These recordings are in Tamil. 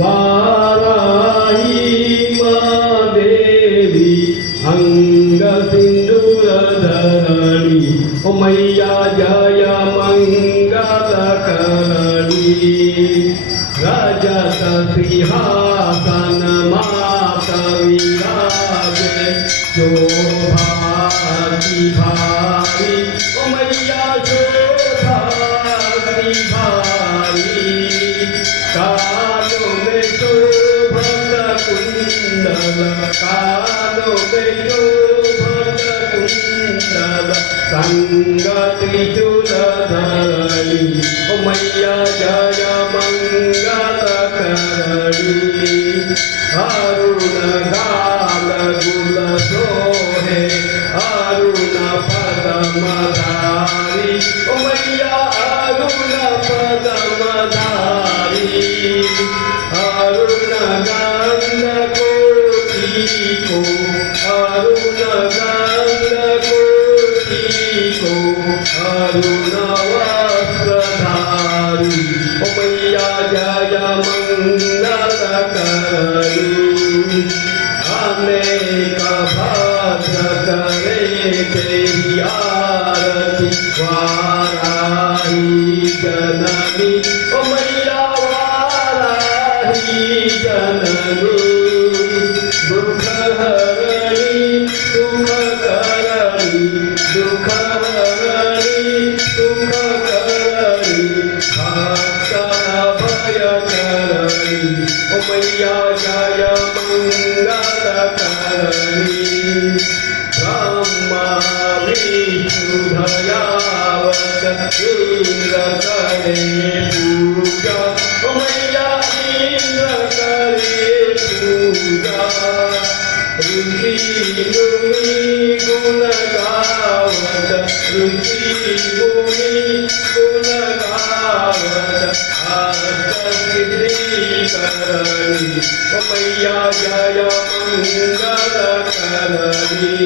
वाराही मां देवी अंग सिंदूरधरणी ओ मैया जय मंगलकरणी रजत सिंहासन माता विराजे शोभाति भारी ओ मैया शोभाति भारी कानों में शोभत कुंडल कानों में शोभत कुंडल संग त्रिशूलधरणी ओ मैया जय मंगलकरणी अरुण गाल गुल सोहे अरुण पदमधारी ओ मैया अरुण पदमधारी अरुण गंध कोटि को अरुण गंध कोटि को अरुण वस्त्रधारी ओ मैया जय मंगलकरणी अनेक भद्र करे तेरी आरती वाराही जननी ओ मैया वाराही जननी दुख हरणी सुख करणी दुख हरणी सुख करणी भक्त भय करणी ओ मैया जय मंगलकरणी ब्रह्मा विष्णु दयावत इंद्र करे पूजा ओ मैया इंद्र करे पूजा ऋषि मुनि गुण गावत ऋषि मुनि गुण गावत अष्ट सिद्धि करणी ओ मैया जय मंगलकरणी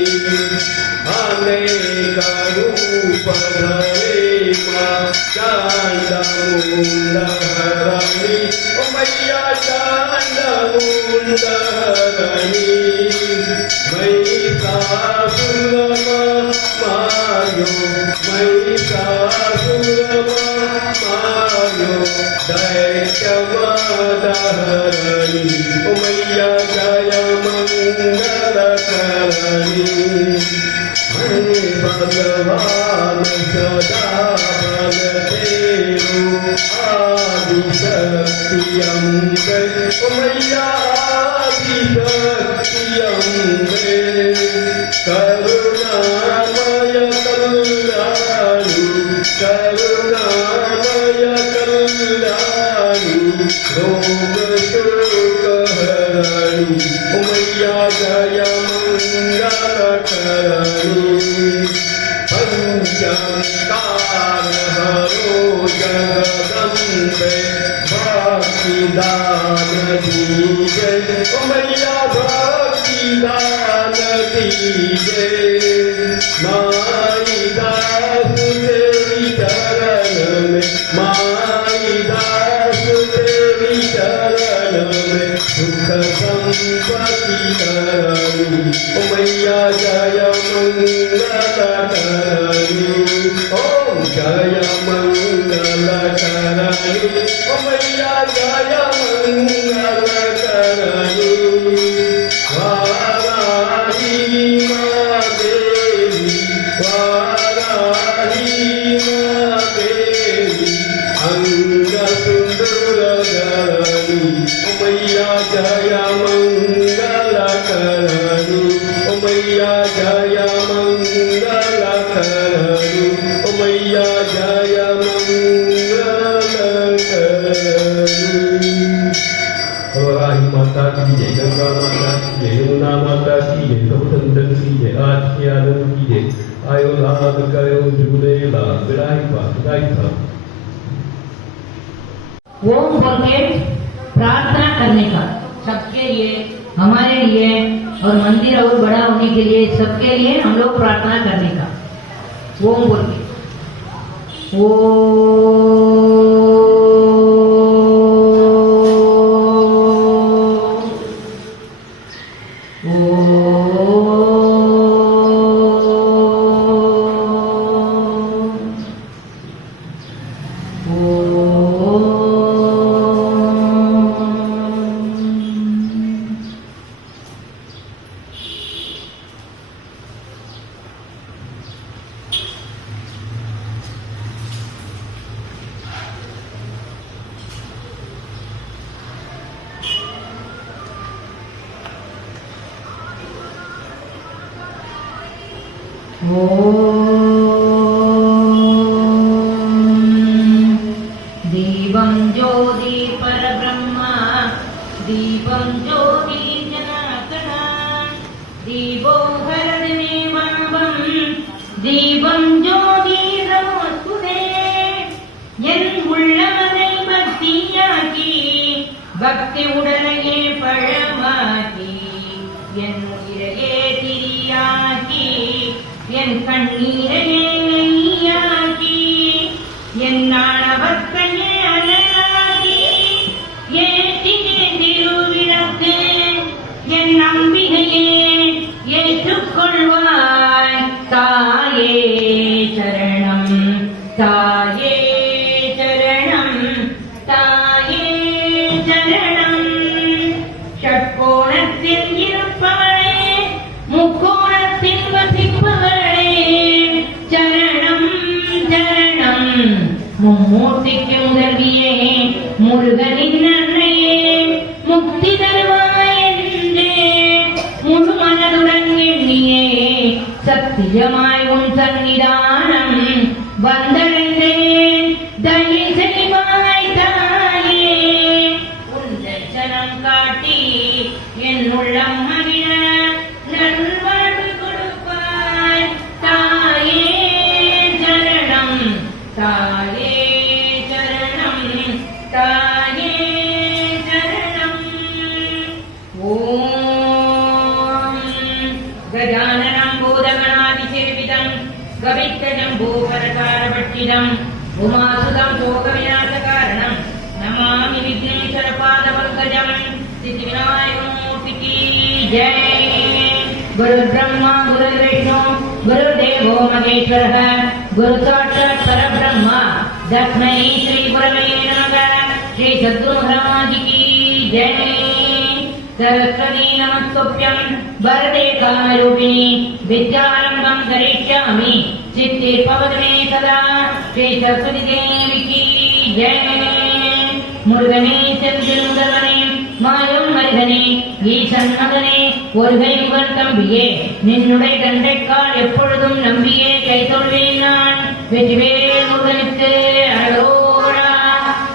अनेक रूप धरे मां चांद मुंड हरणी ओ मैया चांद मुंड हरणी महिषासुर मायो महिषासुर मायो दैत्य मदहरणी ओ मैया जय मंगलकरणी भगवान सदा बल देव आदिशक्ति अम्बे ओ मैया आदिशक्ति अम्बे करुणामय कल्याणी करुणामय कल्याणी रोग शोक हरणी ओ मैया जय मंगलकरणी पंचकार हरो जगदम्बे भक्ति दान दीजे ओ मैया भक्ति दान दीजे माई दास तेरी चरण में माई दास तेरी चरण में सुख संपत्ति करणी ओ मैया जय मंगलकरणी ओम जय मंगलकरणी ओ मैया जय मंगलकरणी वाराही मां देवी वाराही मां देवी अंग सिंदूरधरणी ओ मैया जय मंगलकरणी ओ मैया जय मंगलकरणी ओ मैया जय मंगलकरणी वाराही माता की जय गंगा माता की जय यमुना माता की जय सबसंदन की जय आदि आनंद की जय आयो नाद करो झूले ला विराई था ओम बोल के प्रार्थना करने का सबके लिए हमारे लिए और मंदिर और बड़ा होने के लिए सबके लिए हम लोग प्रार्थना करने का ओम बोल के ओम दीपं ज्योति परब्रह्मा दीपं ज्योति जनार्दना दीपो हरदमे पापं दीपं ज्योति नमोस्तुते என் உள்ளமனை பக்தியாக்கி பக்தி உடலையே பழமாக்கி என் உயிரையே திரியாக்கி என் கண்ணீரையே நெய்யாக்கி என் நாணவத்தையே அனலாக்கி ஏற்றினே திருவிளக்கு என் நம்பிக்கையே ஏற்றுக்கொள்வாய் தாயே சரணம் தாயே சரணம் தாயே சரணம் ஷட்கோணத்தில் இருப்பவளே முக்கோணத்தில் வசிப்பவளே சரணம் சரணம் மும்மூர்த்திக்கு முதல்வியே முருகனின் அன்னையே முக்தி தருவாய் என்றே முழு மனதுடன் எண்ணியே சத்தியமாய் உன் சன்னிதானம் வந்தடைந்தேன் தயை செய்வாய் தாயே உன் தரிசனம் காட்டி என் உள்ளம் மகிழ நல்வாழ்வு கொடுப்பாய் தாயே சரணம் தாயே சரணம் தாயே சரணம் ஓம் கஜானனம் பூதகணாதிசேவிதம் கவித்தஜம்பூபரகாரபட்சிதம் உமாசுதம் சோகவிநாசகாரணம் நமாமி விக்னேஸ்வரபாதபங்கஜம் சித்திவிநாயகமூர்த்திக்கு ஜெய் குரு பிரம்மா குரு விஷ்ணு குரு தேவோ மகேஸ்வரः குரு சாட்சாத் பரபிரம்மா தஸ்மை ஸ்ரீ குரவே நமः ஸ்ரீ சத்குரு மகாராஜ்கி ஜெய் सरस्वती नमस्तुभ्यं वरदे कामरूपिणी विद्यारम्भं करिष्यामि चित्ते भवतु मे सदा श्री सरस्वती देवी की जय मुरुगने செந்திருந்தவனே மாயம் மருகனே ஈசன் மகனே ஒருகை முகன் தம்பியே நின்னுடைய கண்டைக்கால் எப்பொழுதும் நம்பியே கை சொல்வேன் நான் வெற்றிவேல் முருகனுக்கு அரோரா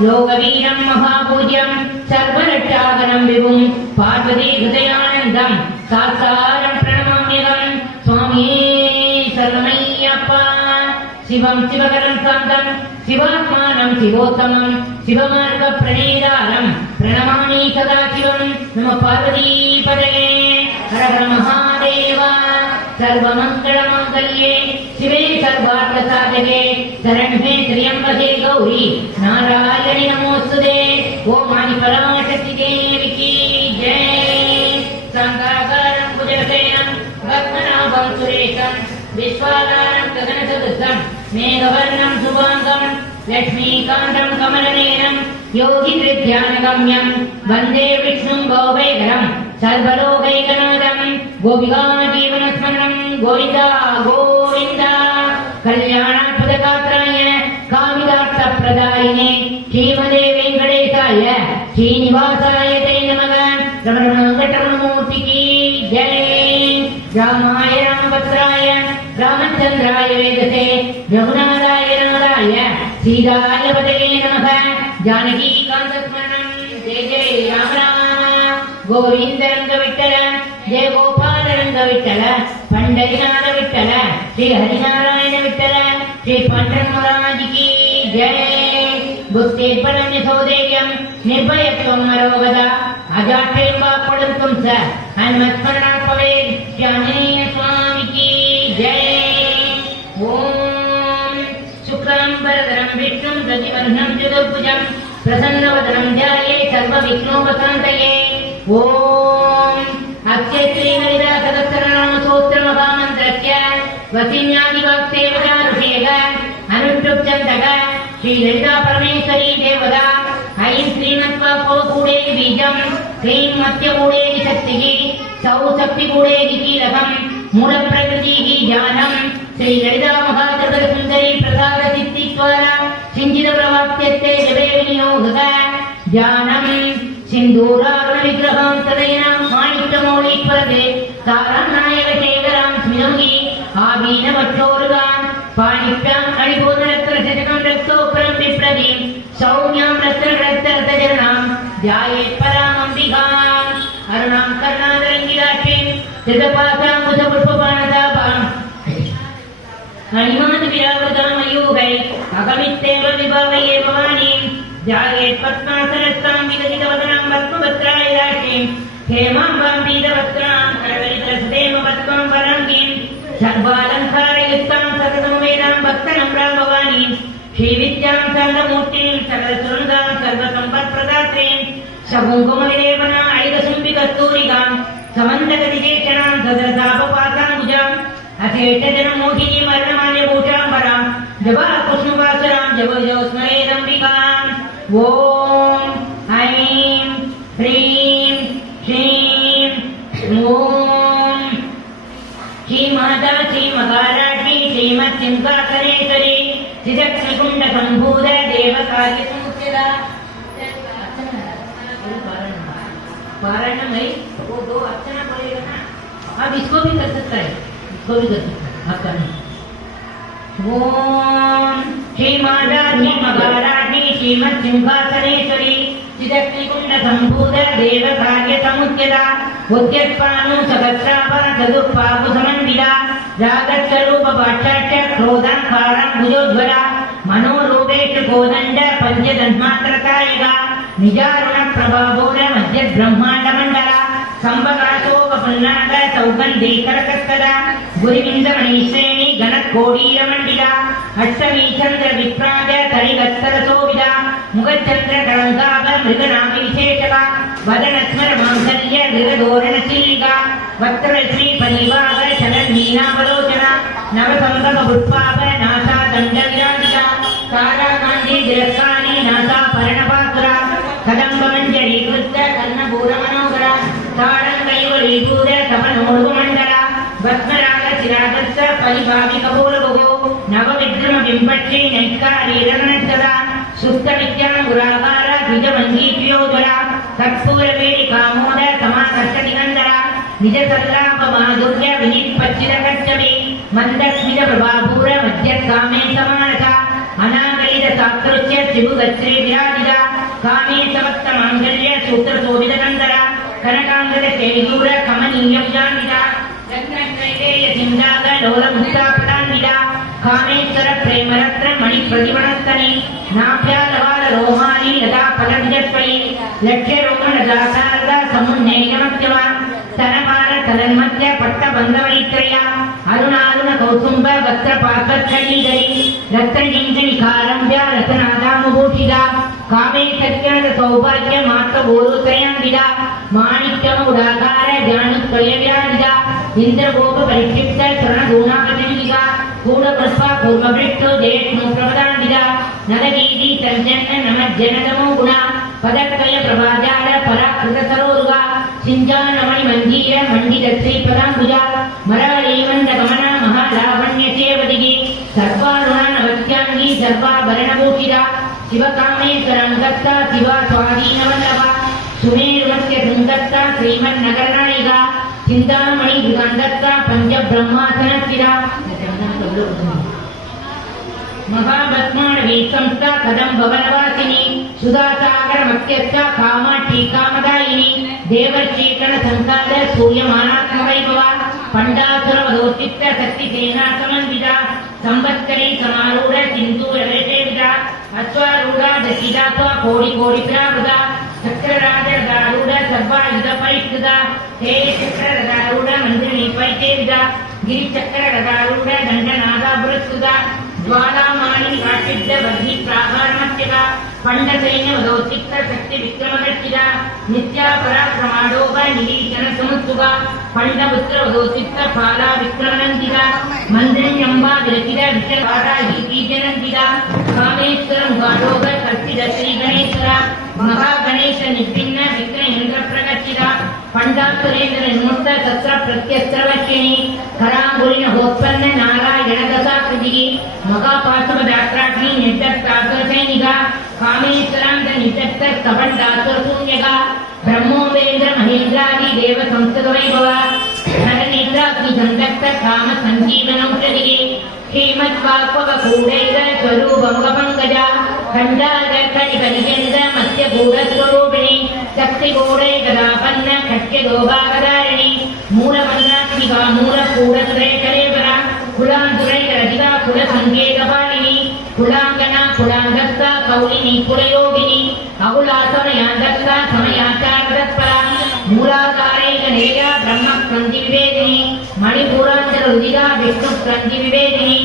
லோகவீரம் மகாபூஜ்யம் सर्वरक्षागनं विभुं पार्वती हृदयानन्दं साक्षात् प्रणमाम्यहं स्वामिये शरणमय्यप्पा शिवं शिवकरं शान्तं शिवात्मानं शिवोत्तमं शिवमार्गप्रणेदारं प्रणमामि सदाशिवं नमः पार्वतीपतये हर हर महादेव सर्वमङ्गलमाङ्गल्ये शिवे सर्वार्थसाधके शरण्ये त्र्यम्बके गौरी नारायणि नमोस्तुते ओम आदि पराशक्ति देवी की जय संगाकारं भुजगशयनं पद्मनाभं सुरेशं विश्वाधारं गगनसदृशं मेघवर्णं शुभाङ्गं लक्ष्मीकान्तं कमलनयनं योगिन्द्रध्यानगम्यं वन्दे विष्णुं भवभयहरं सर्वलोकैकनाथं गोपिकाजीवनस्मरणं गोविन्द गोविन्द कल्याणात्मकगात्राय कामितार्थप्रदायिने श्रीमते वेङ्कटेशाय श्रीनिवासाय ते नमः रमणमङ्गलमूर्ति की जय रामाय रामभद्राय रामचन्द्राय वेदसे रघुनाथाय नाथाय सीताय पतये नमः जानकीकान्तस्मरणं जय जय राम राम गोविन्द रङ्ग विठ्ठल जय गोपाल रङ्ग विठ्ठल पंडरीनाथ विठ्ठल श्री हरिनारायण विठ्ठल श्री पाण्डुरङ्ग महाराज की जय बुद्धेर्बलं यशोधैर्यं निर्भयत्वं मरोगदा अजाट्येवा पडन्तुं स हनुमत्स्मरणात् भवेत् श्री आञ्जनेय स्वामी की जय ओम शुक्लां वरदरं विष्णुं शशिवर्णं चतुर्भुजं प्रसन्नवदनं ध्यायेत् सर्वविघ्नोपशान्तये ओम अक्षय श्री ललिता सहस्रनाम स्तोत्र महामन्त्रस्य वसिन्यादिवाक्सेवका ऋषेः अनुष्टुप् श्री ललिता परमेश्वरी देवता ऐं श्रीमत्वा कूडेति बीजं क्लीं मत्यकूडेति शक्तिः सौ शक्तिकूडेति कीलकं मूलप्रकृतिः ज्ञानं श्री ललिता महात्रिपुरसुन्दरी प्रसाद सिद्धिद्वारा सिञ्चितप्रवाप्यते जपे विनियोगः ज्ञानं सिन्दूरारुणविग्रहं तदेन माणिक्यमौलीश्वरते तारानायकशेखरां स्मितमुखी मोहिनी आवीन वक्षोरुगान् पाणिभ्याम् अणिभूतरत्नशतकं रक्तोपरं विप्रदीं सौम्यां रत्नरत्नरत्नचरणां ध्यायेत् परामम्बिकाम् अरुणां कर्णादरङ्गिराक्षीं त्रिदपासाङ्कुशपुष्पपाणतापाम् अणिमान् विरावृतामयूगै अगमित्येव विभावये भवानीं ध्यायेत् पद्मासनस्तां विकसितवदनां पद्मभद्रायदाक्षीं हेमाम्बां पीतवस्त्रां करवलितस्तेम पद्मां वराङ्गीं सर्वालङ्कारयुक्तां सकलसमवेदां भक्तनम्रां भवानीं श्रीविद्यां सर्वमूर्तिं सकलसुरङ्गां सर्वसम्पत्प्रदात्रीं सकुङ्कुमविलेपना ऐकसुम्बिकस्तूरिकां समन्तगतिशेषणां सदरतापपाताम्बुजाम् अशेषजनमोहिनीं वर्णमाल्यभूषाम्बरां जवाकुष्णवासरां जवजोस्मरेदम्बिकाम् ॐ ऐं ह्रीं श्रीं ॐ श्रीमाता श्रीमहाराज्ञी श्रीमत्सिंहासनेश्वरी श्रीदक्षिणकुण्डसम्भूत देवकार्यसमुच्चदा पारायण नहीं वो दो अर्चना पड़ेगा ना। अब इसको भी कर सकता है, इसको भी कर सकता है, आप करना। ओम श्री माता श्री महारानी श्रीमत्सिंहासनेश्वरी चिदग्निकुंड संभूत देव कार्य समुच्चदा उद्यत्पानु सहस्राभ चतुष्पापु समन्विता रागस्वरूप पाक्षाच्च क्रोधांकारं भुजोज्वला मनोरूपेषु कोदण्ड पंचतन्मात्रकायिका निजारुण प्रभावोर मध्य ब्रह्मांड मंडला संभकाशोपन्नाद सौगंधीकरकस्तदा गुरुविंदमणिश्रेणी गणकोडीरमंडिला अष्टमी चंद्र विप्राज तरिगत्तरसोविदा मुखचंद्र कलंकाभ मृगनामि विशेषका वदनस्मर मांसल्य गृहधोरणशीलिका वक्त्रश्री परिवाग चलन्मीनावलोचना नवसंभव पुष्पाभ नासा दण्डविराजिता ताराकान्ति गिरस्कानि नासा पर्णपासुरा कदम्बमञ्जरीकृत्य कर्णभूरमनोहरा ताडङ्गैवलीभूत तपनोर्वमण्डला भस्मराग चिरागस्य परिभाविकपूर्वगो नवविक्रमबिम्बक्षी नैष्कारीरगणस्तदा सुप्तविद्यां गुराकार द्विजमङ्गीप्योज्वला कर्पूरवेणिकामोद समाकर्षदिगन्धरा निजसल्लापमाधुर्य विनित्पच्चिदकच्छवे मन्दस्मितप्रभापूर मध्यकामे समानता अनागलित साकृत्य त्रिभुगच्छ्रे विराजिता कामे समस्तमाङ्गल्य सूत्रशोभितकन्दरा कनकाङ्गदशैलूर कमनीयं जान्विता रत्नत्रैलेय सिन्दाग लोलमुक्तापदान्विता कामेश्वर प्रेमरत्न मणिप्रतिमणस्तनि नाभ्यालवाल रोमानि यदा फलविजस्वयि लक्ष्यरोमणजातारदा समुन्नयनमत्यवा स्तनपाल तलन्मध्य पट्टबन्धवनित्रया अरुणारुण कौसुम्ब वस्त्रपात्रच्छलीधरी रत्नजिञ्जनिकारम्भ्य रतनादामुभूषिता कामे सत्यनद सौभाग्य मात्रभूरुत्रयान्विता माणिक्यमुदाकार जानुत्कलयविराजिता इन्द्रगोप परिक्षिप्त शरणगुणापतिनिका कूढपुष्पा कूर्मवृक्षो जयष्णुप्रपदान्विता नदगीति सञ्जन्न नमज्जनतमो गुणा पदत्रय प्रभाजाल पराकृतसरोरुगा सिञ्जानमणि मञ्जीर मण्डित श्रीपदाम्बुजा मराळीमण्डगमना महालावण्यसेवदिगी सर्वारुणानवत्याङ्गी सर्वाभरणभूषिता शिवकामेश्वरङ्गस्ता शिवा स्वाधीनवल्लभा सुमेरुमस्य शृङ्गस्ता श्रीमन्नगरनायिका चिन्तामणि युगान्तस्ता पञ्चब्रह्मासनस्थिता महाभस्माणवी संस्था कदम्बवनवासिनी सुधासागरमत्यस्था कामाक्षी कामदायिनी देवर्षीकरण संकाल सूर्यमानात्मवैभवा पंडासुरवधोत्थित शक्तिसेना समन्विता संवत्सरी समारूढ़ सिंधूरवेशेविता अश्वारूढ़ा दशिता कोटि कोटि प्रावृता चक्रराजरूढ़ सर्वायुध परिष्कृता हे चक्ररथारूढ़ मंत्रिणी परिचेविता गिरिचक्ररथारूढ़ दंडनादा पुरस्कृता ज्वालामाली काटिड्ड बद्धि प्राकारमत्यका पंडसैन्यवधोत्थित शक्ति विक्रमदर्शिता नित्या पराक्रमाडोभ निरीक्षण समुत्सुका पंडपुत्रवधोत्थित फाला विक्रमनन्दिता मंद्रिण्यम्बा विरचित विषपादा हीतीजनन्दिता कामेश्वर मुखाडोभ कर्तिद श्री गणेश्वरा महागणेश निभिन्न विघ्न इंद्र प्रकर्षिता पंडासुरेन्द्र निर्मुक्त शस्त्र प्रत्यस्त्रवर्षिणी करांगुलिन होत्पन्न नारायण दशाकृति महापाशुपदात्राग्नि निर्दत्तासैनिका कामेश्वरांत नित्यत्त कपंडासुरशून्यका ब्रह्मोपेन्द्र महेन्द्रादि देव संस्कृत वैभव नरनेत्राग्नि संतप्त काम संजीवनौषधिः श्रीमद्वाक्वकूटैर स्वरूपमुखपङ्कजा खण्डागर्कणिकनिकेन्द्र मत्स्यकूटस्वरूपिणी शक्तिकूटैकदापन्न खट्यदोभागधारिणी मूलमन्त्रात्मिका मूलकूटत्रयकलेवरा कुलान्तुरैकरचिता कुलसङ्केतपालिनी कुलाङ्गना कुलाङ्गस्था कौलिनी कुलयोगिनी अकुलासमयान्तस्था समयाचारतत्परा मूलाकारैकनेया ब्रह्मस्कन्धिविवेदिनी मणिपूरान्तररुदिता विष्णुस्कन्धिविवेदिनी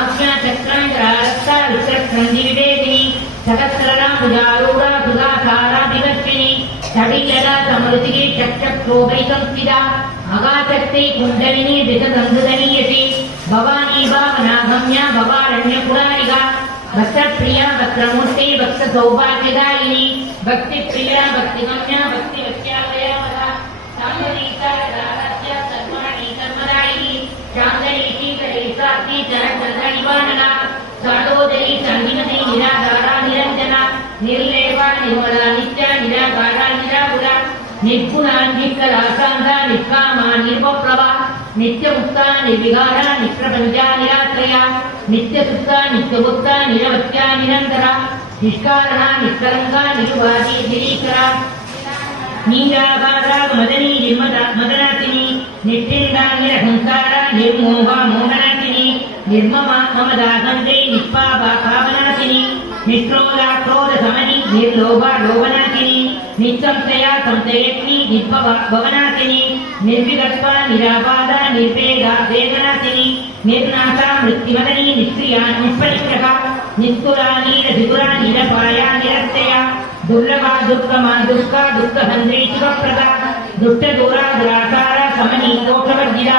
आज्ञाचक्रान्तरारस्था रुद्रस्कन्धिविवेदिनी सहस्रनामभुजारूढा सुधासाराभिवर्षिणी चटिजला समृतिः चक्षुक्षोभैसंस्थिता अगाशक्ति कुण्डलिनी विषदन्धुदनीयसी भवानी भावनागम्या भवारण्यपुरारिका भक्तप्रिया भक्तमूर्ति भक्तसौभाग्यदायिनी भक्तिप्रिया भक्तिगम्या भक्तिवत्यालयावरा साम्बरीका रारस्या सर्वाणि कर्मदायिनी चान्दरी शीतली साक्षी चरकर्धनिवारणा सादोदरी चण्डिमती निराधारा निरञ्जना निर्लेपा निर्मला नित्या निराकारा निराकुला निर्गुणा निर्कलाशान्ता निष्कामा निर्वप्रभा नित्यमुक्ता निर्विकारा निष्प्रपञ्चा निराश्रया नित्यसुप्ता नित्यमुक्ता निरवत्या निरन्तरा निष्कारणा निष्कलङ्का निरुपाधि निरीकरा नीराभारा मदनी मदनासिनी निश्चिन्ता निरहंकारा निर्मोहा मोहनासिनी निर्ममा ममदागन्धे निष्पापा पावनासिनी निष्क्रोधा क्रोध समनी निर्लोभा लोभनासिनी निसंशया संशयत्नी निर्भवा भवनासिनी निर्विकल्पा निरापादा निर्भेदा वेदनासिनी निर्नाशा मृत्युमदनी निष्क्रिया निष्परिग्रहा निष्कुला नीरधिपुरा निरपाया निरत्यया दुर्लभा दुर्गमा दुष्का दुःखहन्त्री शिवप्रदा दुष्टदूरा दुराकारा समनी दोषवर्जिता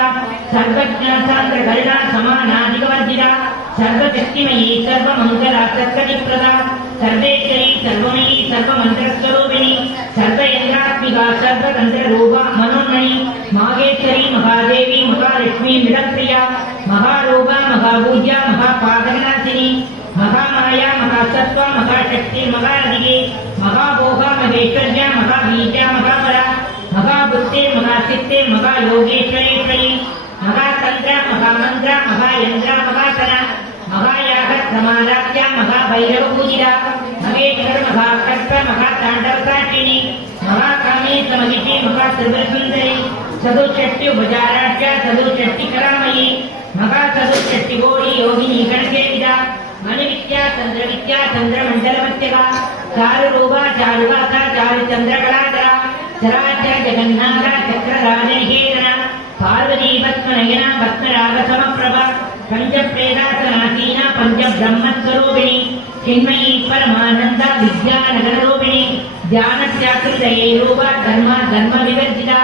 सर्वज्ञा सान्द्रकरुणा समानाधिकवर्जिता सर्वशक्तिमयी सर्वमङ्गला सत्कटिप्रदा सर्वेश्वरी सर्वमयी सर्वमन्त्रस्वरूपिणी सर्वयन्त्रात्मिका सर्वतन्त्ररूपा मनोन्मणि मागेश्वरी महादेवी महालक्ष्मी मृगप्रिया महारूपा महापूज्या महापादनाशिनी महामाया महासत्त्वा महाशक्ति महारधिके महाभोगा महेश्वर्या महाबीजा महापरा महाबुद्धे महासिद्धे महायोगेश्वरेश्वरी महातंत्र महामंत्र महायंत्र महासना महायाग समादात्या महाभैरव पूजिता महेश्वर महाकल्प महातांडवसाक्षिणी महाकामे समहिते महात्रिपुरसुंदरी चतुष्षष्टि उपचाराढ्या चतुष्षष्टि करामयी महाचतुष्षष्टि कोटि योगिनी गणसेविता मणिविद्या चंद्रमंडलमत्यका चारुरूपा चारुवासा चारुचंद्रकलाधरा चराचर जगन्नाथ चक्रराजनिकेतन पार्वती पद्मनयना पद्मराग समप्रभा पंचप्रेदासनासीना पंचब्रह्मस्वरूपिणी चिन्मयी परमानंद विद्यानगररूपिणी ध्यानत्याकृतये रूपा धर्म विवर्जिता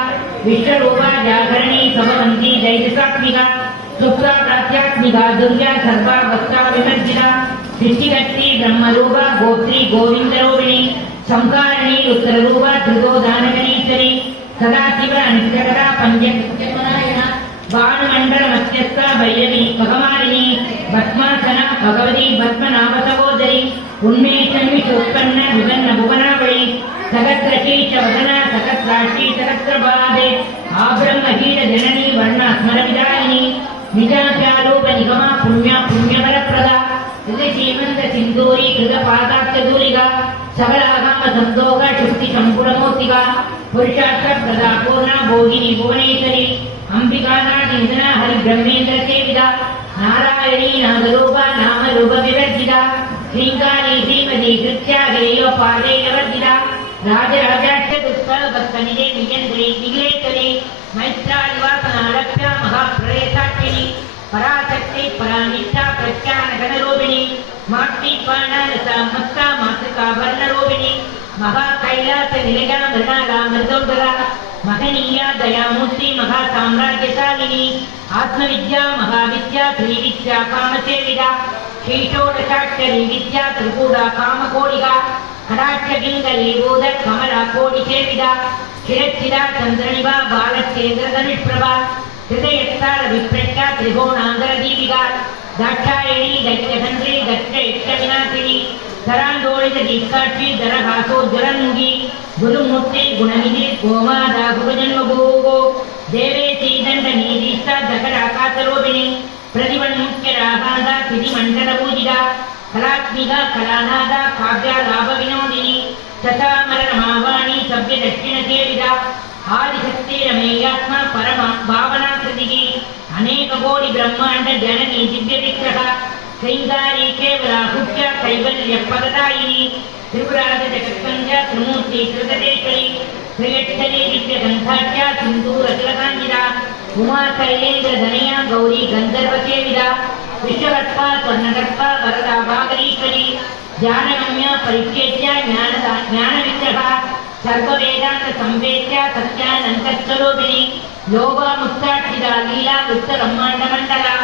विश्वरूपा जागरणी समवन्ती दैजसात्मिका सुप्ता प्रात्यात्मिका दुर्गा सर्वा वस्ता विवर्जिता सृष्टिकर्त्री ब्रह्मरूपा गोत्री गोविंदरूपिणी संकारणी रुद्ररूपा त्रिगोदानगरीश्वरी सदाशिव अनित्यकरा पंचकृत्यपरायण भानुमंडल मध्यस्था भैरवी भगमालिनी भस्मासना भगवती भस्मनाभ सहोदरी उन्मेषन्विषोत्पन्न विपन्न भुवनावळी सहस्रशीर्ष वदना सहस्राक्षी सहस्रपादे आब्रह्महीर जननी वर्णास्मरविदायिनी निजाचारूप निगमा पुण्या पुण्यवरप्रदा श्रीमंत सिंदूरी कृत पादाक्षदूलिका सकलागम संदोग शुक्ति संपूर्णमूर्तिका पुरुषार्थ प्रदा पूर्णा भोगिनी भुवनेश्वरी अंबिका निधना हरि ब्रह्मेन्द्र सेविता नारायणी नागरूपा नाम रूप विवर्जिता श्रींकारी श्रीमती कृत्या गिरेयोपादेयवर्जिता राजराजाख्य दुष्फल भक्तनिधे नियंत्री निगलेश्वरी मैत्रादिवासनालक्ष्या महाप्रयसाक्षिणी पराशक्ति परानिष्ठा प्रत्यानगणरूपिणी मातृपाणरसा मत्ता मातृका वर्णरूपिणी महाकैलास निलया मृणाला मृदोदरा महनीया दयामूर्ति महासाम्राज्यशालिनी आत्मविद्या महाविद्या श्रीविद्या कामसेविदा श्रीषोडशाक्षरी विद्या त्रिपुरा कामकोटिका कटाक्षगिङ्गलीभूत कमला कोटिसेविदा शिरच्छिदा चन्द्रनिभा बालचेन्द्रधनुष्प्रभा हृदयस्तार विप्रख्या त्रिभुवनान्तरदीपिका दाक्षायणी दैत्यहन्त्री दक्षयक्षविनाशिनी धरान्दोलित दीप्ताक्षी धरहासोज्ज्वलमुखी गुरुमूर्ति गुणनिधि गोमादा गुरुजन्मभूः देवेशी दण्डनीतिष्ठा स्वरूपिणी प्रतिबन्मुख्य रागादा सिद्धि मंडल पूजिता कलात्मिका कलानादा काव्य लाभ विनोदिनी चचामर रमावाणी सभ्य दक्षिण सेविता आदिशक्ति रमेयात्मा परम भावना कृतिकी अनेक कोटि ब्रह्मांड जननी दिव्य विग्रह कैंगारी केवला हुक्य कैवल्य पददायिनी त्रिपुराज जगत्कंज त्रिमूर्ति त्रिगतेश्वरी त्रियक्षरी दिव्य गंधाख्या सिंधूर तिलकांजिता उमा शैलेन्द्र धनया गौरी गंधर्व सेविता विश्वकर्ता स्वर्णकर्ता वरदा भागरीश्वरी ज्ञानगम्य परिच्छेद्य ज्ञान विग्रह सर्ववेदांत संवेद्य सत्यानंद स्वरूपिणी लोभा मुक्ताक्षिता लीला गुप्त ब्रह्मांड मंडला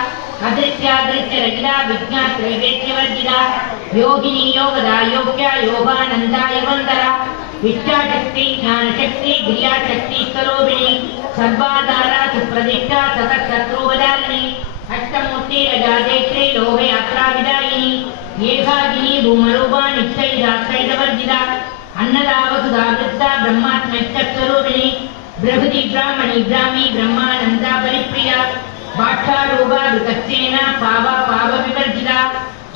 अदृश्यादृश्य रहिता विज्ञा त्रैवेद्यवर्जिता योगिनी योगदा योग्या योगानंदा युवंतरा विद्याशक्ति ज्ञानशक्ति क्रियाशक्ति स्वरूपिणी सर्वाधारा सुप्रतिष्ठा सतत शत्रुवदारिणी अष्टमूर्ति रजादेश्री लोह यात्रा विदायिनी एकागिनी भूमरूपा निश्चयिता अन्नदा वसुधा वृद्धा ब्रह्मात्मैक्य स्वरूपिणी बृहति ब्राह्मणी ब्राह्मी ब्रह्मानंदा परिप्रिया भाषारूपा विकसेना पावा पाव विवर्जिता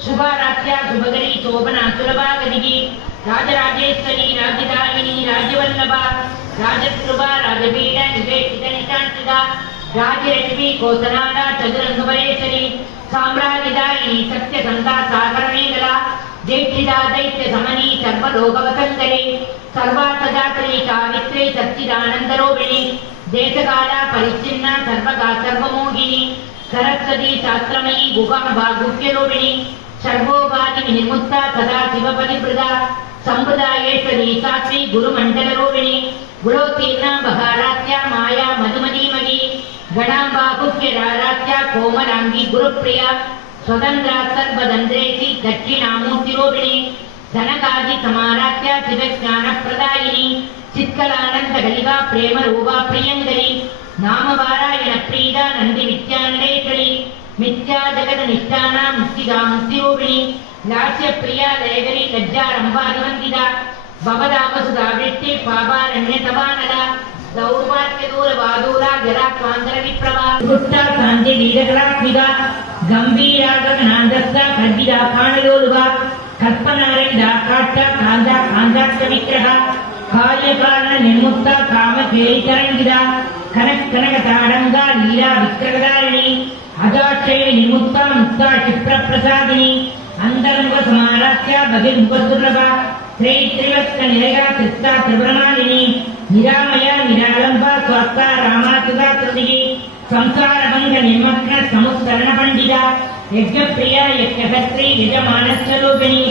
शुभाराध्या शुभकरी शोभना सुलभा गदिगी राजराजेश्वरी राजदायिनी राजवल्लभा राजकृपा राजपीठ निवेशित निशांतिका राजरश्मि कोसनादा चतुरंगपरेश्वरी साम्राज्यदायिनी सत्यसंधा सागरमेखला दीक्षिता दैत्य समनी सर्वलोकवसंकरी सर्वार्थदात्री सावित्री सच्चिदानंदरूपिणी देशकाला परिच्छिन्न सर्वगा सर्वमोहिनी सरस्वती शास्त्रमयी गुहाम्बा गुह्यरूपिणी सर्वोपाधि निर्मुक्ता सदा शिवपरिवृता संप्रदायेश्वरी सात्वी गुरुमंडलरूपिणी गुणोत्तीर्णा बहारात्या माया मधुमतीमयी गणाम्बा गुह्यरारात्या कोमलांगी गुरुप्रिया स्वतंत्रा सर्वतंत्रेशी दक्षिणामूर्तिरूपिणी धनकादि समाराध्या शिवज्ञानप्रदायिनी चित्कलानंद गलिका प्रेम रूपा प्रियंकरी नामवारायण प्रीदा नंदि विद्यानलेश्वरी मिथ्या जगत निष्ठाना मुक्तिदा मुक्तिरूपिणी लास्य प्रिया लयगरी लज्जारंभादिवंदिता भवदावसुधा वृष्टि पापारण्य तवानला दौर्वाक्य दूर वादूरा जराक्वांतर विप्रभा गुट्टा सांजे लीलकलात्मिका गंभीरा गगनांदस्ता खड्डिदा काणलोलुगा कल्पनारहिता काट्टा कांदा कांदाक्ष विग्रह कार्यकारण निर्मुक्ता काम केलितरंगिदा कनक कनक ताडंगा लीला विक्रगदारिणी अजाक्षय निर्मुक्ता मुक्ता क्षिप्र प्रसादिनी अंतरंग समाराध्या बहिर्मुख दुर्लभा त्रिवत्स निलया कृष्णा त्रिपुरमालिनी निरामया निरालंबा स्वात्ता रामातुगा कृतिगी संसार भंग निर्मग्न समुत्तरण पंडिता यज्ञप्रिया यज्ञकर्त्री यजमानस्वरूपिणी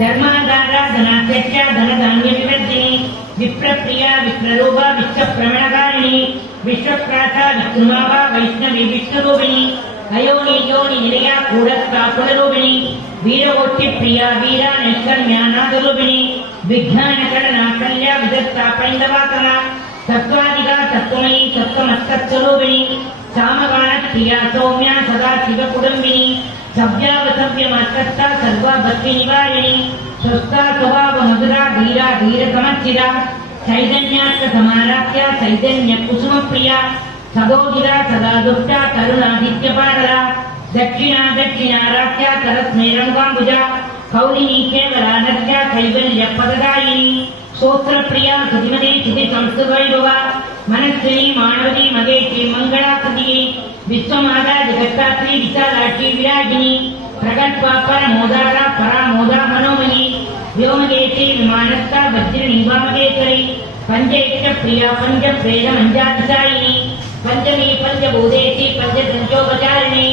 धर्माधारा धनाध्यक्षा धनधान्य विवर्धिनी विप्रप्रिया विप्ररूपा विश्वप्रमणकारिणी विश्वप्राता विष्णुमाभा वैष्णवी विष्णुरूपिणी अयोनि योनि निलया कूढस्था कुलरूपिणी वीरकोटि प्रिया वीरा नैष्कर्म्यानादरूपिणी विज्ञानकरणा कल्या विदत्ता पैंदवाकला तत्वादिका तत्वमयी तत्वमस्तस्वरूपिणी सामगान प्रिया सौम्या सदा शिवकुटुंबिनी सव्यावसव्यमात्तस्था सर्वा भक्ति निवारिणी स्वस्था स्वभाव मधुरा धीरा धीर समच्चिदा चैतन्यात्म समाराध्या चैतन्य कुसुम प्रिया सदोदिता सदा दुष्टा तरुणादित्यपारला दक्षिणा दक्षिणाराध्या तरस्मेरंगांबुजा कौलिनी केवलानध्या कैवल्य पददायिनी सोत्र प्रिया सुधिमती सुधि संस्तुवैभवा मनस्विनी मानवती मगेशी मंगलाकृति विश्वमाता जगत्तात्री विशालाक्षी विरागिनी प्रकल्पा परमोदारा परामोदा मनोमयी व्योमकेशी विमानस्था वज्रिणी वामकेश्वरी पंचैक्ष प्रिया पंच प्रेद मंजातिशायिनी पंचमी पंचभूतेशी पंचसंख्योपचारिणी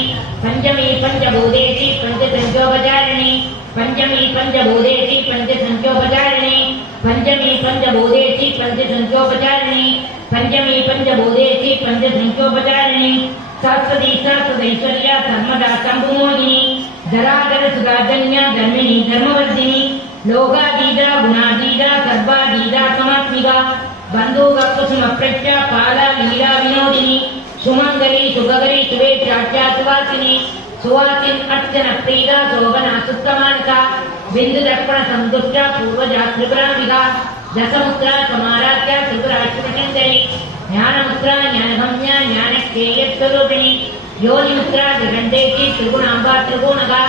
पंचमी पंचभूतेशी पंचसंख्योपचारिणी पंचमी पंचभूतेशी पंचसंख्योपचारिणी पंचमी पंचभूतेशी पंचसंख्योपचारिणी पंचमी पंचभूतेशी पंचसंख्योपचारिणी शाश्वती शाश्वतैश्वर्या धर्मदा शंभुमोहिनी धराधर सुधाजन्या धर्मिणी धर्मवर्धिनी लोकातीता गुणातीता सर्वातीता समात्मिका बंधुकुसुमप्रज्ञा पाला लीला विनोदिनी सुमंगली सुभगरी सुवेशाख्या सुवासिनी सुवासिन अर्चन प्रीता शोभना सुत्तमानका बिंदु दर्पण संदुष्टा पूर्वजा त्रिपुरांबिका दशमुद्रा समाराध्या त्रिपुराश्वचंदरी ज्ञानमुद्रा ज्ञानगम्या ज्ञानक्षेयस्वरूपिणी योनिमुद्रा गृहन्तेति त्रिगुणाम्बा त्रिगुणगा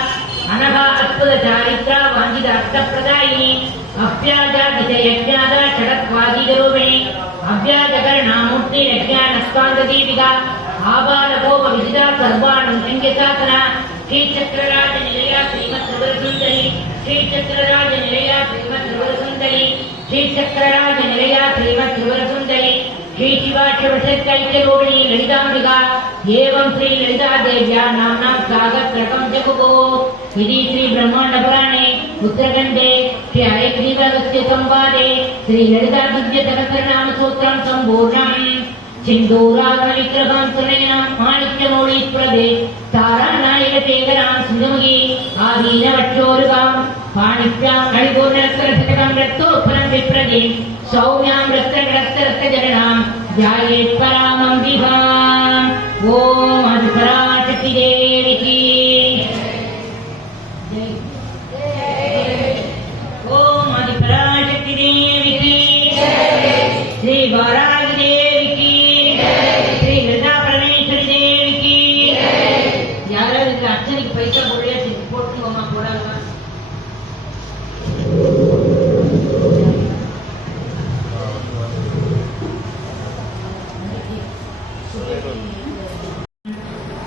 अनघा अद्भुत चारित्रा वाञ्छित अर्थप्रदायिनी अव्याजा विजयज्ञादा षडत्वादिरूपिणी अव्याजकरणामूर्ति यज्ञानस्कान्ददीपिका आबालकोप विजिता सर्वाणुसंज्ञासना श्रीचक्रराज निलया श्रीमत्त्रिपुरसुन्दरी श्रीचक्रराज निलया श्रीमत्त्रिपुरसुन्दरी श्रीचक्रराज निलया श्रीमत्त्रिपुरसुन्दरी श्री शिवा शिवशक्तिरूपिणी ललिताम्बिका एवं श्री ललिता देव्या नाम्नां सागत्रकं जगुगो इति श्री ब्रह्मांड पुराणे उत्तरखण्डे श्री हयग्रीवस्य संवादे श्री ललिता दिव्य सहस्रनाम सूत्रं सम्पूर्णम् सिन्दूरागणविग्रहां सुनयनां माणिक्यमौळीप्रदे तारानायकशेखरां सिन्धुमुखी आदीनवक्षोरुगां पाणिभ्याम् अणिपूर्णरत्नशतकं रक्तोत्पलं विप्रदे सौम्यां रक्तजननां ध्यायेत् परामम्बिकाम् ॐ आदिपराशक्तिदेवी की ॐ आदिपराशक्तिदेवी की श्री वाराही देवी की श्री ललिता परमेश्वरी देवी की याराவது இந்த அர்ச்சனைக்கு பைசா போடுறியா போட்டுங்கம்மா போடாங்க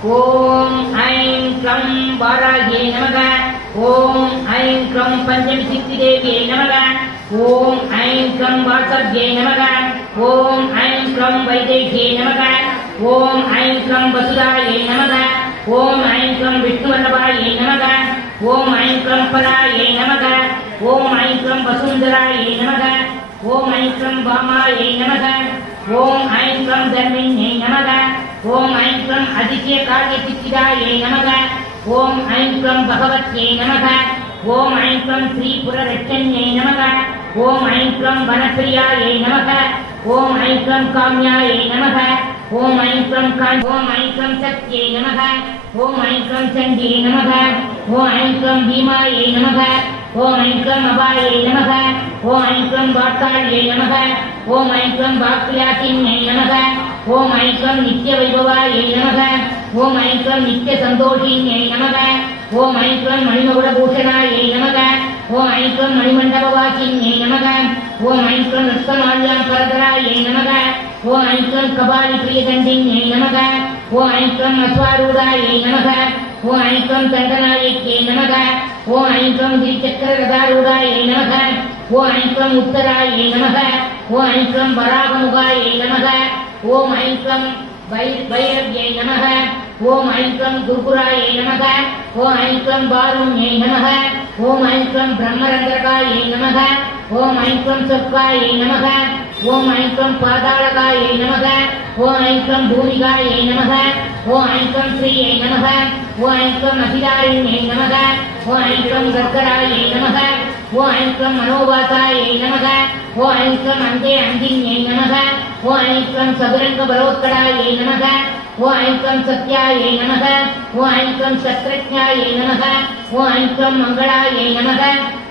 ओम ऐं क्लं वाराह्ये नमः ओम ऐं क्लं पंचमसिद्धि देव्यै नमः ओम ऐं क्लं वासव्यै नमः ओम ऐं क्लं वैदेह्यै नमः ओम ऐं क्लं वसुधायै नमः ओम ऐं क्लं विष्णुवल्लभायै नमः ओम ऐं क्लं परायै नमः ओम ऐं क्लं वसुन्धरायै नमः ओम ऐं क्लं वामायै नमः ओम ऐं क्लं धर्मिण्यै नमः ओम ऐं क्लं अदित्यकार्यसिद्धिदायै नमः ओम ऐं क्लं भगवत्यै नमः ओम ऐं क्लं श्रीपुररक्षण्यै नमः ओम ऐं क्लं वनप्रियायै नमः ओम ऐं क्लं काम्यायै नमः ओम ऐं क्लं सत्यै नमः ओम ऐं क्लं चण्ड्यै नमः ओम ऐं क्लं भीमायै नमः ओम ऐं क्लं अपायै नमः ओम ऐं क्लं वार्ताळ्यै नमः ओम ऐं क्लं वाक्यातिन्यै नमः ओम ऐं क्लं नित्यवैभवायै नमः ओम ऐं क्लं नित्यसन्तोषिन्यै नमः ओम ऐं क्लं मणिमकुटभूषणायै नमः ओम ऐं क्लं मणिमण्डपवासिन्यै नमः ओम ऐं क्लं रक्तमाल्याम्बरधरायै नमः ओम ऐं क्लं कपालिप्रियदण्डिन्यै नमः ओम ऐं क्लं अश्वारूढायै नमः ओम ऐं क्लं दण्डनायक्यै नमः ओम ऐं क्लं गिरिचक्ररथारूढायै नमः ओम ऐं क्लं उत्तरायै नमः ओम ऐं क्लं वराहमुखायै नमः ओम ऐं क्लं भैरव्यै नमः ओम ऐं क्लं गुरुपुरायै नमः ओम ऐं क्लं वारुण्यै नमः ओम ऐं क्लं ब्रह्मरन्ध्रकायै नमः ओम ऐं क्लं सर्पायै नमः ओम ऐं क्लं पातालकायै नमः ओम ऐं क्लं भूमिकायै नमः ओम ऐं क्लं श्रियै नमः ओम ऐं क्लं अभिदारिण्यै नमः ओम ऐं क्लं गर्गरायै नमः ओम ऐं क्लं मनोवासायै नमः ओम ऐं क्लं अन्ते अन्दिन्यै नमः ओम ऐं क्लं सदुरङ्गबलोत्कटायै नमः ओम ऐं क्लं सत्यायै नमः ओम ऐं क्लं शस्त्रज्ञायै नमः ओम ऐं क्लं मङ्गलायै नमः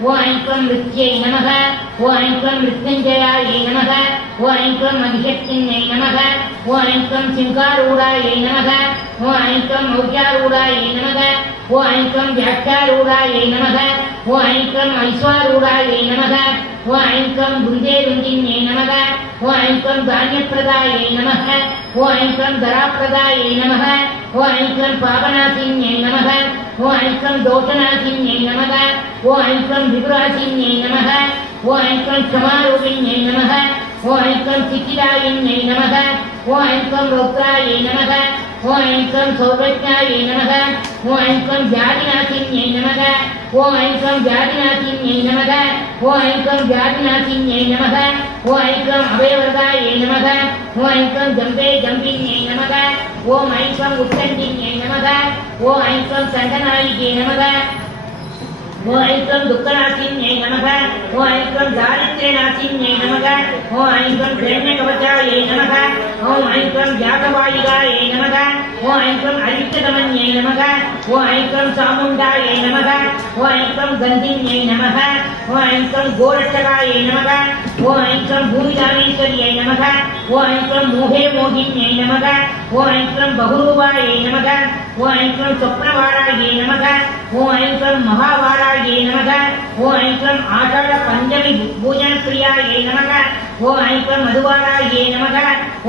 ओम ऐं क्लं मृत्यै नमः ओम ऐं क्लं मृत्युञ्जयायै नमः ओम ऐं क्लं अधिशक्तिन्यै नमः ओम ऐं क्लं सिंहारूढायै नमः ओम ऐं क्लं मौर्यारूढायै नमः ओम ऐं क्लं व्याख्यारूढायै नमः ओम ऐं क्लं ऐश्वारूढायै नमः ओम ऐं क्लं वृन्देरुञ्जिन्यै नमः ओम ऐं क्लं धान्यप्रदायै नमः ओम ऐं क्लं धराप्रदायै नमः ओम ऐं क्लं पापनाशिन्यै नमः ओम ऐं क्लं दोषनाशिन्यै नमः ओम ऐं क्लं विपुराशिन्यै नमः ओम ऐं क्लं क्षमारूपिण्यै नमः ओम ऐं क्लं सिद्धिदायिन्यै नमः ओम ऐं क्लं रौद्रायै नमः ओम ऐं क्लं सौर्वज्ञायै नमः ओम ऐं क्लं व्याधिनाशिन्यै नमः ओम ऐं क्लं व्याधिनाशिन्यै नमः ओम ऐं क्लं व्याधिनाशिन्यै नमः ओम ऐं क्लं अभयवरदायै नमः ओम ऐं क्लं जम्बिन्यै नमः ओम ऐं क्लं उत्तण्डिन्यै नमः ओम ऐं क्लं चण्डनायिके नमः ओम ऐं क्लं दुःखनाशिन्यै नमः ओम ऐं क्लं दारिद्र्यनाशिन्यै नमः ओम ऐं क्लं हिरण्यकवचायै नमः ஓம் ஐக்ரம் ஜாகவாயிகாய நமக ஓம் ஐக்ரம் அரிஷ்டதமன்யை நமக ஓம் ஐக்ரம் சாமுண்டாய நமக ஓம் ஐக்ரம் கந்தின்யை நமக ஓம் ஐக்ரம் கோரட்சகாய நமக ஓம் ஐக்ரம் பூமிதாமேஸ்வரியை நமக ஓம் ஐக்ரம் மோகே மோகின்யை நமக ஓம் ஐக்ரம் பகுரூபாய நமக ஓம் ஐக்ரம் சொப்னவாராய நமக ஓம் ஐக்ரம் மகாவாராய நமக ஓம் ஐக்ரம் ஆஷாட பஞ்சமி பூஜன பிரியாய நமக ஓம் ஐக்ரம் மதுவாராய நமக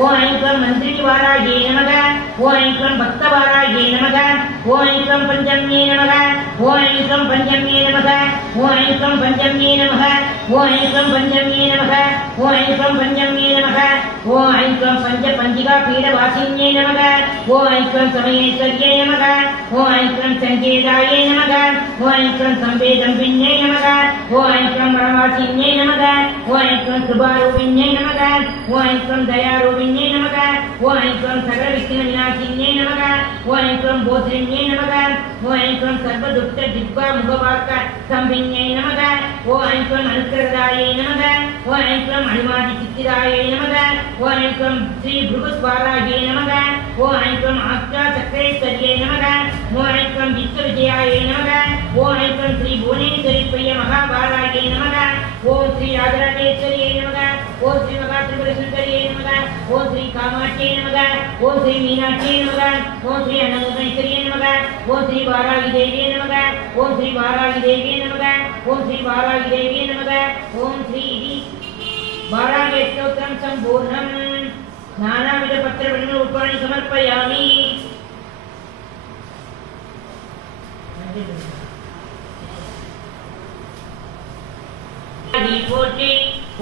ஓம் ஐக்ரம் மந்திரிவாராய நமக ஓம் ஐக்ரம் பக்தவாராய நமக ஓம் ஐக்ரம் பஞ்சம்யே நமக ஓம் ஐக்ரம் பஞ்சம்யே நமக ஓம் ஐக்ரம் பஞ்சம்யே நமக ஓம் ஐக்ரம் பஞ்சம்யே நமக ஓம் ஐக்ரம் பஞ்சம்யே நமக ஓம் ஐக்ரம் பஞ்ச பஞ்சிகா பீடவாசின்யே நமக ஓம் ஐக்ரம் சமயேஸ்வர்யே நமக ஓம் ஐக்ரம் சங்கேதாயே நமக ஓம் ஐக்ரம் சம்பேதம்பின்யே நமக ஓம் ஐக்ரம் வரவாசின்யே நமக ஓம் ஐக்ரம் கிருபாரூபின்யே நமக ஓம் ஐக்ரம் தயாரூபின்யே நமக ஓம் ஐக்ரம் சகல விக்ன விநாசின்யே நமக ஓம் ஐக்ரம் போத்ரின்யே நமக ஓம் ஐக்ரம் சர்வ துஷ்ட திக்வா முகவாக்க சம்பின்யே நமக ஓம் ஐக்ரம் அனுக்கிரதாயே நமக ஓம் ஐக்ரம் அனுமாதி சித்திராயே நமக ஓம் ஐக்ரம் ஸ்ரீ புருகுத்வாராயே நமக ஓம் ஐக்ரம் ஆக்ஷா சக்கரேஸ்வரியே நமக ஓம் ஐக்ரம் விஸ்வவிஜயாயே நமக ஓம் ஐக்ரம் ஸ்ரீ புவனேஸ்வரி பிரிய மகாபாலாயே நமக ஓம் ஸ்ரீ ராஜராஜேஸ்வரியே நமக ஓம் ஸ்ரீ மகா திரிபுர சுந்தரியே நமக ஓம் ஸ்ரீ காமாட்சியே நமக ஓம் ஸ்ரீ மீனாட்சியே நமக ஓம் ஸ்ரீ அன்னபூர்ணேஸ்வரியே நமக ஓம் ஸ்ரீ வாராகி தேவியே நமக ஓம் ஸ்ரீ வாராகி தேவியே நமக ஓம் ஸ்ரீ வாராகி தேவியே நமக ஓம் ஸ்ரீ வாராகி ஸ்தோத்திரம் சம்பூர்ணம் நானாவித பத்திர விண்ணூர்பாணி சமர்ப்பயாமி. போற்றி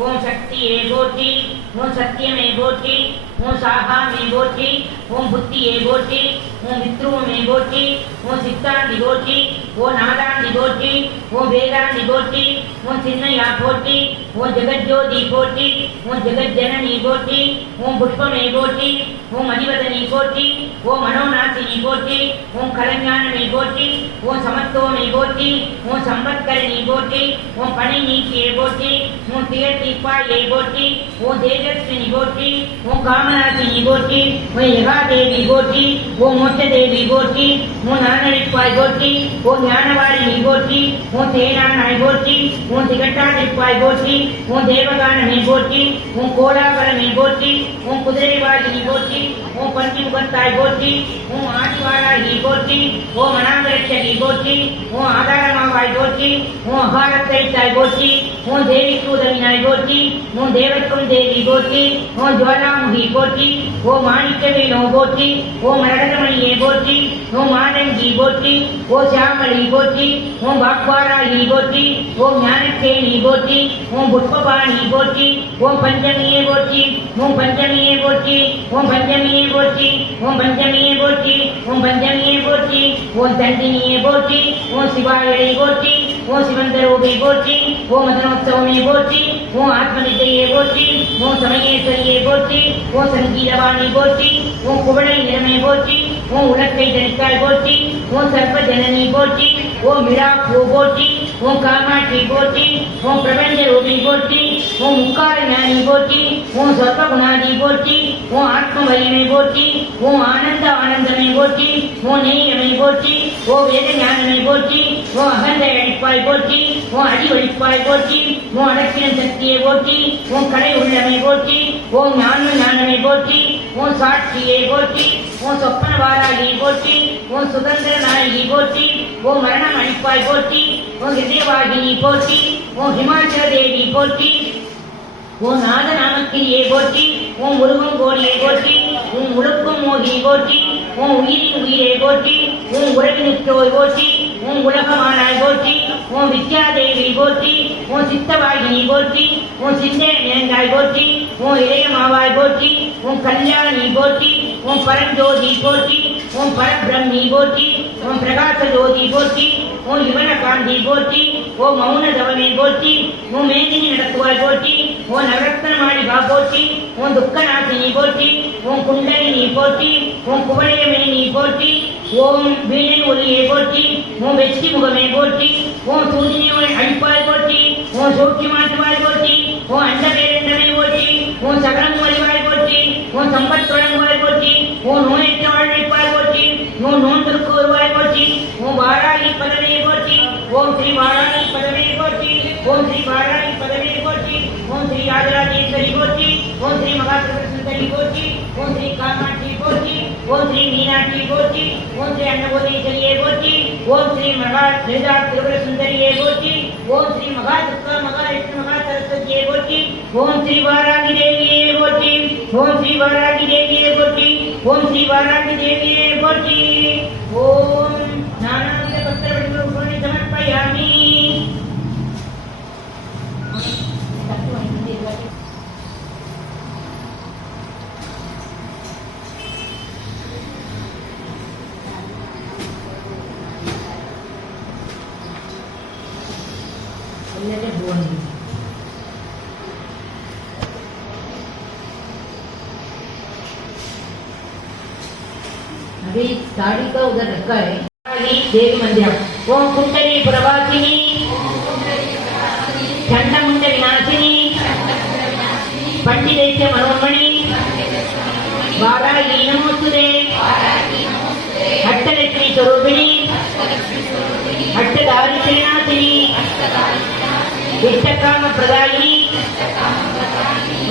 ஓம் சக்தியே போற்றி ஓம் சத்தியமே போற்றி ஓம் சாகாமே போற்றி ஓம் புத்தியே போற்றி ஓம் வித்ருவமே போற்றி ஓம் சித்தாந்தி போற்றி ஓம் நாதாந்தி போற்றி ஓம் வேதாந்தி போற்றி ஓம் சின்னையா போற்றி ஓம் ஜெகஜோதி போற்றி ஓம் ஜெகஜனனி போற்றி ஓம் புஷ்பமே போற்றி ஓம் அதிவதனி போற்றி ஓம் மனோநாசினி போற்றி ஓம் கலஞானமே போற்றி ஓம் சமத்துவமே போற்றி ஓம் சம்பத்கரணி போற்றி ஓம் பணி நீக்கியே போற்றி ஓம் திகழ்த்திப்பாயே போற்றி ஓம் தேஜஸ்வினி போற்றி ஓம் காமநாசினி போற்றி ஓம் யகாதேவி போற்றி ஓம் மோட்சதேவி போற்றி ஓம் நானழிப்பாய் போற்றி ஓம் ஞானவாரிணி போற்றி ஓம் தேனானாய் போற்றி ஓம் திகட்டாதிப்பாய் போற்றி ஓம் தேவகானமே போற்றி ஓம் கோலாகலமே போற்றி ஓம் குதிரைவாகினி போற்றி ஓம் பஞ்சிமுகத்தாய் போற்றி ஓம் ஆதிவாராகி போற்றி ஓம் அனாமரட்சகி போற்றி ஓம் ஆதாரமாவாய் போற்றி ஓம் அகாரத்தைத்தாய் போற்றி ஓம் தேவிக்கு உதவினாய் போற்றி ஓம் தேவர்க்கும் தேவி போற்றி ஓம் ஜுவாலாமுகி போற்றி ஓம் மாணிக்கவேணோ போற்றி ஓம் மரகதமணியே போற்றி ஓம் மாதங்கி போற்றி ஓம் சியாமளி போற்றி ஓம் வாக்வாராகி போற்றி ஓம் ஞானக்கேணி போற்றி ஓம் புஷ்பபாணி போற்றி ஓம் பஞ்சமியே போற்றி ஓம் பஞ்சமியே போற்றி ஓம் பஞ்சமியே போற்றி ஓம் பஞ்சமியே போற்றி ஓம் பஞ்சமியே போற்றி ஓம் தண்டினியே போற்றி ஓம் சிவாயடை போற்றி ஓம் சிவந்தரூபை போற்றி ஓம் மதனோத்சவமே போற்றி ஓம் ஆத்மனித்தையே போற்றி ஓம் சமயேஸ்வரியே போற்றி ஓம் சங்கீதவாணி போற்றி ஓம் குவளை நிறமே போற்றி ஓம் உலக்கை தனித்தாய் போற்றி ஓம் சர்ப்ப ஜனனி போற்றி ஓம் விழாப்பூ போற்றி ஓம் காமாட்சி போற்றி ஓம் பிரபஞ்ச ரூபி போற்றி ஓம் முக்கார ஞானி போற்றி ஓம் சொர்பகுணாதி போற்றி ஓம் ஆத்ம வலிமை போற்றி ஓம் ஆனந்த ஆனந்தமே போற்றி ஓம் நெய்யமை போற்றி ஓம் வேத ஞானமே போற்றி ஓம் அகந்தை அழிப்பாய் போற்றி ஓம் அடி ஒழிப்பாய் போற்றி ஓம் அடக்கியம் சக்தியை போற்றி ஓம் கடை உள்ளமை போற்றி ஓம் ஞானமே போற்றி ஓம் சாட்சியை போற்றி ஓம் சொப்பன வாராகி போற்றி ஓம் சுதந்திர நாயகி போற்றி ஓம் மரணம் அழிப்பாய் போற்றி ஓம் ஹிருதயவாகினி போற்றி ஓம் ஹிமாச்சல தேவி போற்றி ஓம் நாத நாமக்கிரியை போற்றி ஓம் முருகன் கோடியை போற்றி ஓம் உழுக்கும் மோகியை போற்றி ஓம் உயிரின் உயிரை போற்றி ஓம் உறவினுற்றோய் போற்றி ஓம் உலகமானாய் போற்றி ஓம் வித்யாதேவி போற்றி ஓம் சித்தவாகினி போற்றி ஓம் சிந்தை நிறந்தாய் போற்றி ஓம் இதயமாவாய் போற்றி ஓம் கல்யாணி போற்றி ஓம் பரஞ்சோதி போற்றி ஓம் பரபிரம்மி போற்றி ஓம் பிரகாச ஜோதி போற்றி ஓம் யுவன காந்தி போற்றி ஓம் மௌன தவமே போற்றி ஓம் மேதினி நடத்துவாய் போற்றி ஓம் நவரத்ன மாளிகா போற்றி ஓம் துக்கநாசினி போற்றி ஓம் குண்டலினி போற்றி ஓம் குவளையமேனி போற்றி ஓம் வீணை ஒலியை போற்றி ஓம் வெற்றி முகமே போற்றி ஓம் சூரியனை அழிப்பாய் போற்றி ஓம் சோக்கியமாற்றுவாய் போற்றி ஓம் அண்ட பேரண்டமே போற்றி ஓம் சகலம் அறிவாய் போற்றி ஓம் சம்பத் ஓம் ஸ்ரீ வாராகி பதமே போற்றி, ஓம் ஸ்ரீ வாராகி பதமே போற்றி, ஓம் ஸ்ரீ ராஜராஜேஸ்வரி போற்றி, ஓம் ஸ்ரீ மகாசுந்தரி போற்றி, ஓம் ஸ்ரீ காமாட்சி போற்றி, ஓம் ஸ்ரீ மீனாட்சி போற்றி, ஓம் ஸ்ரீ அன்னபூதேஸ்வரியே போற்றி, ஓம் ஸ்ரீ மகா லலிதா திரிபுர சுந்தரியே போற்றி, ஓம் ஸ்ரீ மகா துர்கா மகா லட்சுமி மகா சரஸ்வதியே போற்றி, ஓம் ஸ்ரீ வாராகி தேவியே போற்றி, ஓம் ஸ்ரீ வாராகி தேவியே போற்றி, ஓம் ஸ்ரீ வாராகி தேவியே போற்றி. ஓம் ஞானானந்த பத்திரவடிவம் சமர்ப்பயாமி. अभी साड़ी का उधर रखा है देवी मंदिर. ओम कुंडली प्रवासिनी चंडमुंड विनाशिनी पंडितैस्य मनोन्मणि वाराही नमोस्तुते अष्टलक्ष्मी स्वरूपिणी अष्टदारिद्र्यनाशिनी इष्टकाम प्रदायिनी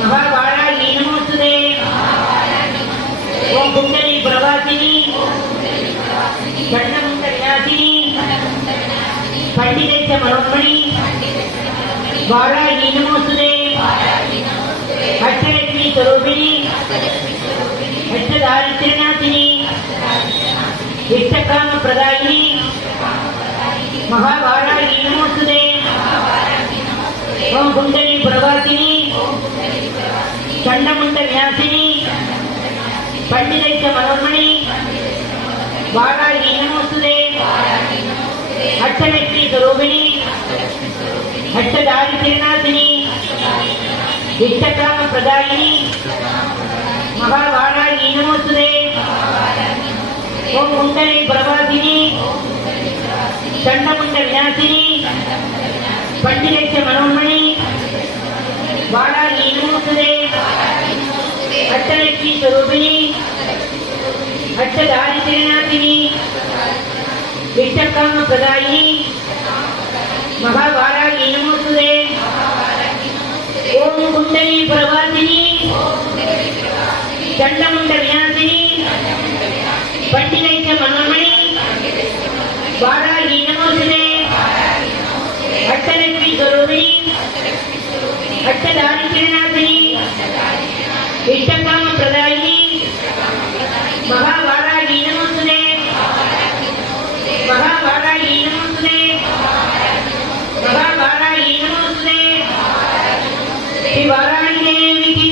महावाराही नमोस्तुते. ओम कुंडली प्रवासिनी चंडमुंड विनाशिनी पंडितैस्य मनोन्मणि वाराही नमोस्तुते अष्टलक्ष्मी स्वरूपिणी अष्टदारिद्र्यनाशिनी इष्टकाम प्रदायिनी महावाराही नमोस्तुते. ओम कुंडली प्रवासिनी चंडमुंड विनाशिनी पंडितैस्य मनोन्मणि वाराही नमोस्तुते अष्टलक्ष्मी स्वरूपिणी अष्टदारिद्र्यनाशिनी इष्टकाम प्रदायिनी महावाराही नमोस्तुते. ओम कुंडली प्रवासिनी चंडमुंड विनाशिनी पंडितैस्य मनोन्मणि वाराही नमोस्तुते अष्टलक्ष्मी स्वरूपिणी अष्टदारिद्र्यनाशिनी इष्टकाम प्रदायिनी महावाराही नमोस्तुते. ओम कुंडली प्रवासिनी चंडमुंड विनाशिनी पंडितैस्य मनोन्मणि वाराही नमोस्तुते अष्टलक्ष्मी स्वरूपिणी अष्टदारिद्र्यनाशिनी इष्टकाम प्रदायिनी महावाराही नमोस्तुते. महावाराही नमोस्तुते. महावाराही नमोस्तुते. श्री वाराही देवी की